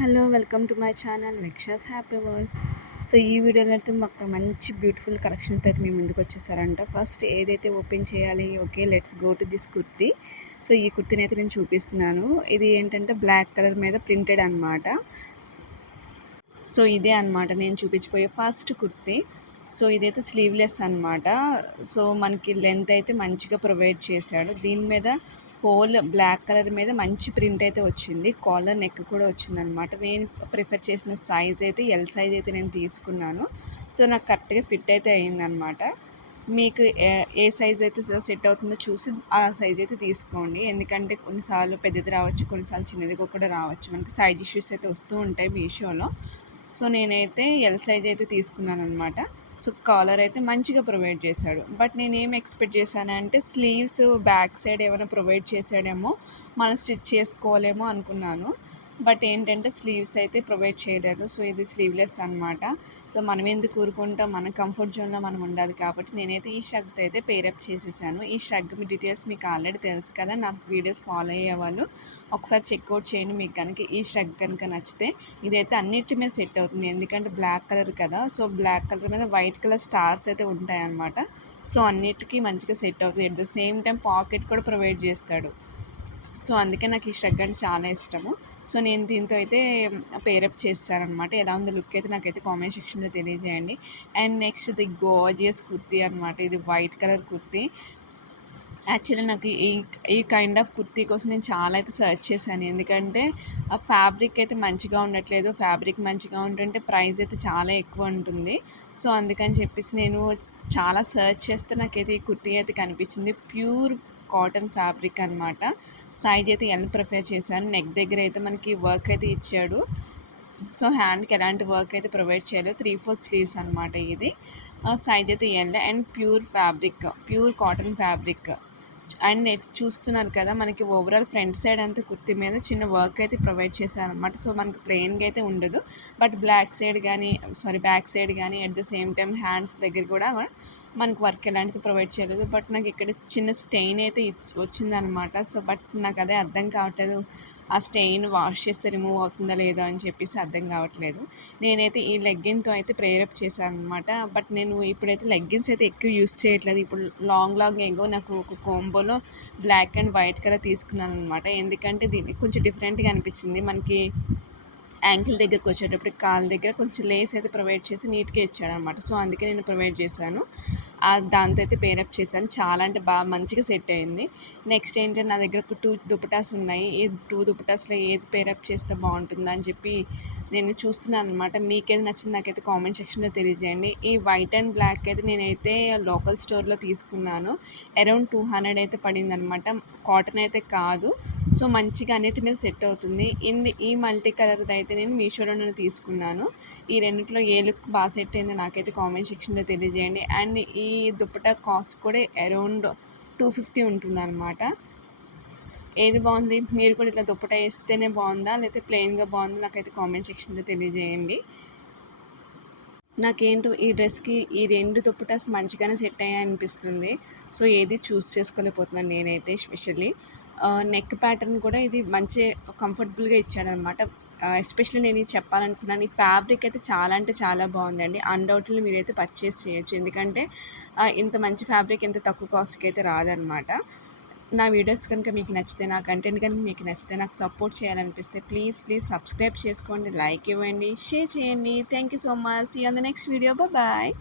Hello welcome to my channel విక్షాస్ happy world. So ఈ వీడియోలో అయితే మాకు మంచి బ్యూటిఫుల్ కలెక్షన్స్ అయితే మీ ముందుకు వచ్చేసారంట. ఫస్ట్ ఏదైతే ఓపెన్ చేయాలి, okay let's go to this kurti. So ఈ కుర్తీని అయితే నేను చూపిస్తున్నాను. ఇది ఏంటంటే బ్లాక్ కలర్ మీద ప్రింటెడ్ అనమాట. సో ఇదే అనమాట నేను చూపించిపోయే ఫస్ట్ కుర్తీ. సో ఇదైతే స్లీవ్లెస్ అనమాట. సో మనకి లెంత్ అయితే మంచిగా ప్రొవైడ్ చేశాడు. దీని మీద హోల్ బ్లాక్ కలర్ మీద మంచి ప్రింట్ అయితే వచ్చింది. కాలర్ నెక్ కూడా వచ్చిందనమాట. నేను ప్రిఫర్ చేసిన సైజ్ అయితే ఎల్ సైజ్ అయితే నేను తీసుకున్నాను. సో నాకు కరెక్ట్గా ఫిట్ అయితే అయిందనమాట. మీకు ఏ సైజ్ అయితే సెట్ అవుతుందో చూసి ఆ సైజ్ అయితే తీసుకోండి. ఎందుకంటే కొన్నిసార్లు పెద్దది రావచ్చు, కొన్నిసార్లు చిన్నది కూడా రావచ్చు. మనకి సైజ్ ఇష్యూస్ అయితే వస్తూ ఉంటాయి మీషోలో. సో నేనైతే ఎల్ సైజ్ అయితే తీసుకున్నాను అనమాట. సో కాలర్ అయితే మంచిగా ప్రొవైడ్ చేశాడు. బట్ నేనేం ఎక్స్పెక్ట్ చేశానంటే స్లీవ్స్ బ్యాక్ సైడ్ ఏమైనా ప్రొవైడ్ చేశాడేమో, మనం స్టిచ్ చేసుకోలేమో అనుకున్నాను. బట్ ఏంటంటే స్లీవ్స్ అయితే ప్రొవైడ్ చేయలేదు. సో ఇది స్లీవ్లెస్ అనమాట. సో మనం ఎందుకు ఊరుకుంటాం, మన కంఫర్ట్ జోన్లో మనం ఉండాలి కాబట్టి నేనైతే ఈ షర్ట్తో అయితే పేరప్ చేసేసాను. ఈ షర్ట్ మీ డీటెయిల్స్ మీకు ఆల్రెడీ తెలుసు కదా, నా వీడియోస్ ఫాలో అయ్యే వాళ్ళు ఒకసారి చెక్అవుట్ చేయండి. మీకు కనుక ఈ షర్ట్ కనుక నచ్చితే ఇదైతే అన్నిటి మీద సెట్ అవుతుంది. ఎందుకంటే బ్లాక్ కలర్ కదా, సో బ్లాక్ కలర్ మీద వైట్ కలర్ స్టార్స్ అయితే ఉంటాయి అన్నమాట. సో అన్నిటికీ మంచిగా సెట్ అవుతుంది. At the same time pocket కూడా ప్రొవైడ్ చేస్తాడు. సో అందుకే నాకు ఈ షర్ట్ అంటే చాలా ఇష్టము. సో నేను దీంతో అయితే పేరప్ చేస్తానమాట. ఎలా ఉందో లుక్ అయితే నాకైతే కామెంట్ సెక్షన్లో తెలియజేయండి. And next the gorgeous kurti అనమాట. ఇది వైట్ కలర్ కుర్తీ. యాక్చువల్లీ నాకు ఈ కైండ్ ఆఫ్ కుర్తీ కోసం నేను చాలా అయితే సర్చ్ చేశాను. ఎందుకంటే ఆ ఫ్యాబ్రిక్ అయితే మంచిగా ఉండట్లేదు. ఫ్యాబ్రిక్ మంచిగా ఉంటుంటే ప్రైస్ అయితే చాలా ఎక్కువ ఉంటుంది. సో అందుకని చెప్పేసి నేను చాలా సర్చ్ చేస్తే నాకైతే ఈ కుర్తీ అయితే కనిపించింది. ప్యూర్ కాటన్ ఫ్యాబ్రిక్ అనమాట. సైజ్ అయితే ఎల్ ప్రిఫర్ చేశాను. నెక్ దగ్గర అయితే మనకి వర్క్ అయితే ఇచ్చాడు. సో హ్యాండ్కి ఎలాంటి వర్క్ అయితే ప్రొవైడ్ చేయలేదు. 3/4 స్లీవ్స్ అనమాట ఇది. సైజ్ అయితే L and pure fabric, pure cotton fabric. And చూస్తున్నారు కదా, మనకి ఓవరాల్ ఫ్రంట్ సైడ్ అంతా కుర్తీ మీద చిన్న వర్క్ అయితే ప్రొవైడ్ చేశారనమాట. సో మనకి ప్లెయిన్గా అయితే ఉండదు. బట్ బ్యాక్ సైడ్ కానీ at the same time hands దగ్గర కూడా మనకు వర్క్ ఎలాంటిది ప్రొవైడ్ చేయలేదు. బట్ నాకు ఇక్కడ చిన్న స్టెయిన్ అయితే వచ్చిందనమాట. సో బట్ నాకు అదే అర్థం కావట్లేదు, ఆ స్టెయిన్ వాష్ చేస్తే రిమూవ్ అవుతుందా లేదా అని చెప్పేసి అర్థం కావట్లేదు. నేనైతే ఈ లెగ్గిన్తో అయితే ప్రేరప్ చేశాను అనమాట. బట్ నేను ఇప్పుడైతే లెగ్గిన్స్ అయితే ఎక్కువ యూస్ చేయట్లేదు. ఇప్పుడు లాంగ్ ఏగో నాకు ఒక కోంబోలో బ్లాక్ అండ్ వైట్ కలర్ తీసుకున్నాను అనమాట. ఎందుకంటే దీనికి కొంచెం డిఫరెంట్గా అనిపించింది. మనకి యాంకిల్ దగ్గరకు వచ్చేటప్పుడు కాళ్ళ దగ్గర కొంచెం లేస్ అయితే ప్రొవైడ్ చేసి నీట్గా ఇచ్చాడనమాట. సో అందుకే నేను ప్రొవైడ్ చేశాను. దాంతో అయితే పేరప్ చేశాను. చాలా అంటే బాగా మంచిగా సెట్ అయింది. నెక్స్ట్ ఏంటంటే నా దగ్గర ఒక 2 దుపటాస్ ఉన్నాయి. ఈ 2 దుపటాస్లో ఏది పేరప్ చేస్తే బాగుంటుందా అని చెప్పి నేను చూస్తున్నాను అనమాట. మీకేది నచ్చింది నాకైతే కామెంట్ సెక్షన్లో తెలియజేయండి. ఈ వైట్ అండ్ బ్లాక్ అయితే నేనైతే లోకల్ స్టోర్లో తీసుకున్నాను. అరౌండ్ 200 అయితే పడింది అనమాట. కాటన్ అయితే కాదు. సో మంచిగా అన్నిటి మీద సెట్ అవుతుంది. ఈ మల్టీ కలర్ది అయితే నేను మీషోలోనే తీసుకున్నాను. ఈ రెండిట్లో ఏ లుక్ బాగా సెట్ అయిందో నాకైతే కామెంట్ సెక్షన్లో తెలియజేయండి. అండ్ ఈ దుపట్టా కాస్ట్ కూడా అరౌండ్ 250 ఉంటుందన్నమాట. ఏది బాగుంది, మీరు కూడా ఇట్లా దుప్పటా వేస్తేనే బాగుందా లేకపోతే ప్లెయిన్గా బాగుందా నాకైతే కామెంట్ సెక్షన్లో తెలియజేయండి. నాకేంటో ఈ డ్రెస్కి ఈ 2 దుప్పటాస్ మంచిగానే సెట్ అయ్యాయి అనిపిస్తుంది. సో ఏది చూస్ చేసుకోలేకపోతున్నాను నేనైతే. ఎస్పెషల్లీ నెక్ ప్యాటర్న్ కూడా ఇది మంచి కంఫర్టబుల్గా ఇచ్చాడనమాట. ఎస్పెషల్లీ నేను ఇది చెప్పాలనుకున్నాను, ఈ ఫ్యాబ్రిక్ అయితే చాలా అంటే చాలా బాగుందండి. అన్డౌట్లీ మీరైతే పర్చేస్ చేయొచ్చు. ఎందుకంటే ఇంత మంచి ఫ్యాబ్రిక్ ఇంత తక్కువ కాస్ట్కి అయితే రాదనమాట. నా వీడియోస్ కనుక మీకు నచ్చితే, నా కంటెంట్ కనుక మీకు నచ్చితే, నాకు సపోర్ట్ చేయాలనిపిస్తే ప్లీజ్ సబ్స్క్రైబ్ చేసుకోండి, లైక్ ఇవ్వండి, షేర్ చేయండి. Thank you so much. See you on the next video. Bye.